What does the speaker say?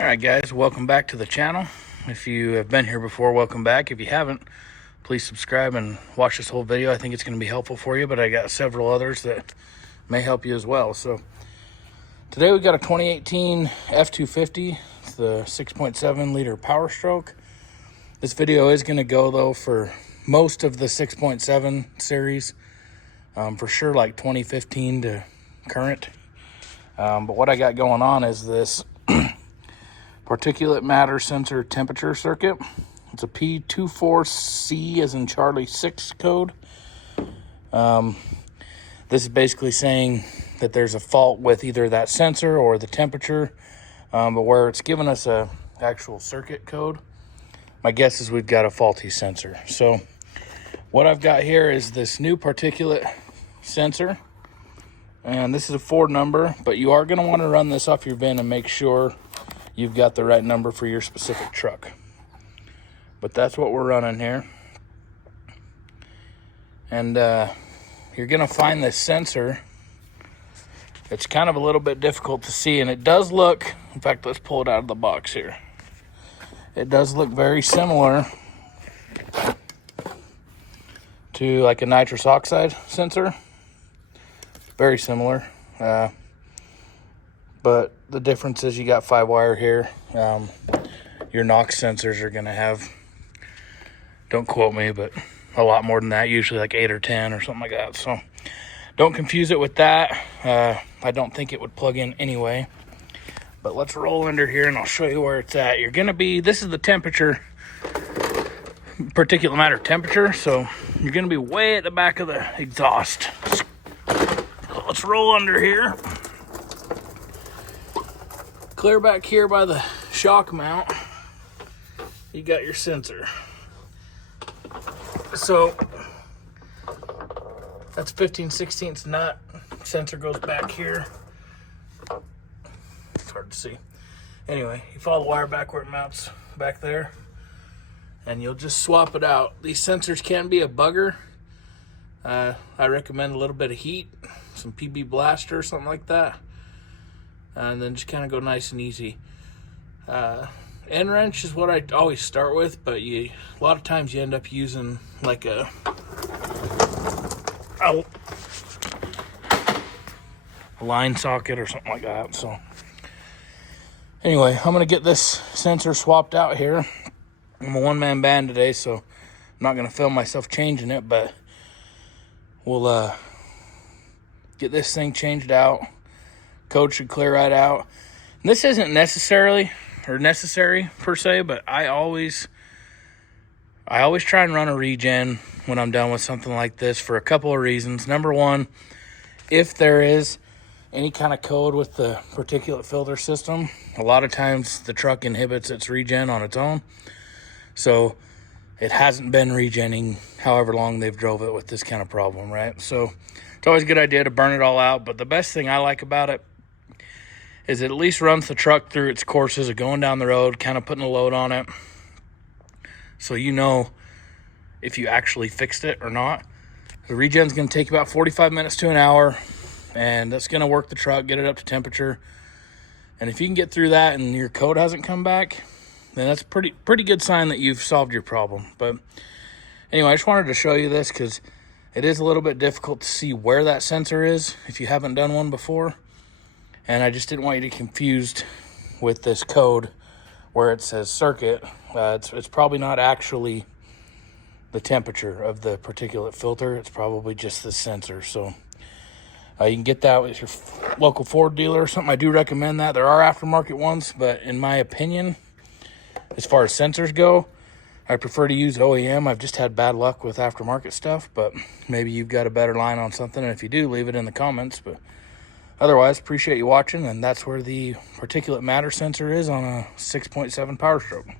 All right, guys, welcome back to the channel. If you have been here before, welcome back. If you haven't, please subscribe and watch this whole video. I think it's going to be helpful for you, but I got several others that may help you as well. So today we got a 2018 F250. It's the 6.7 liter Powerstroke. This video is going to go though for most of the 6.7 series, for sure, like 2015 to current. But what I got going on is this particulate matter sensor temperature circuit. It's a P24C as in Charlie 6 code. This is basically saying that there's a fault with either that sensor or the temperature, but where it's given us a actual circuit code, my guess is we've got a faulty sensor. So what I've got here is this new particulate sensor, and this is a Ford number, but you are going to want to run this off your VIN and make sure you've got the right number for your specific truck. But that's what we're running here. And you're going to find this sensor. It's kind of a little bit difficult to see, and it does look, in fact, let's pull it out of the box here. It does look very similar to like a nitrous oxide sensor. Very similar. But the difference is you got 5-wire here. Your NOx sensors are going to have, don't quote me, but a lot more than that, usually like 8 or 10 or something like that. So don't confuse it with that. I don't think it would plug in anyway. But let's roll under here and I'll show you where it's at. You're going to be, this is the temperature, particulate matter temperature. So you're going to be way at the back of the exhaust. So let's roll under here. Clear back here by the shock mount, you got your sensor. So that's 15/16 nut. Sensor goes back here. It's hard to see. Anyway, you follow the wire back where it mounts back there, and you'll just swap it out. These sensors can be a bugger. I recommend a little bit of heat, some PB blaster or something like that. And then just kind of go nice and easy. End wrench is what I always start with, but a lot of times you end up using like a line socket or something like that. So anyway, I'm gonna get this sensor swapped out here. I'm a one-man band today, so I'm not gonna film myself changing it, but we'll get this thing changed out. Code should clear right out. And this isn't necessary per se, but I always try and run a regen when I'm done with something like this for a couple of reasons. Number one, if there is any kind of code with the particulate filter system, a lot of times the truck inhibits its regen on its own. So it hasn't been regenning however long they've drove it with this kind of problem, right? So it's always a good idea to burn it all out. But the best thing I like about it is it at least runs the truck through its courses of going down the road, kind of putting a load on it, so you know if you actually fixed it or not. The regen's going to take about 45 minutes to an hour, and that's going to work the truck, get it up to temperature. And if you can get through that and your code hasn't come back, then that's pretty good sign that you've solved your problem. But anyway, I just wanted to show you this because it is a little bit difficult to see where that sensor is if you haven't done one before. And I just didn't want you to get confused with this code where it says circuit. It's probably not actually the temperature of the particulate filter. It's probably just the sensor. So you can get that with your local Ford dealer or something. I do recommend that. There are aftermarket ones, but in my opinion, as far as sensors go, I prefer to use OEM. I've just had bad luck with aftermarket stuff, but maybe you've got a better line on something. And if you do, leave it in the comments. But otherwise, appreciate you watching, and that's where the particulate matter sensor is on a 6.7 Powerstroke.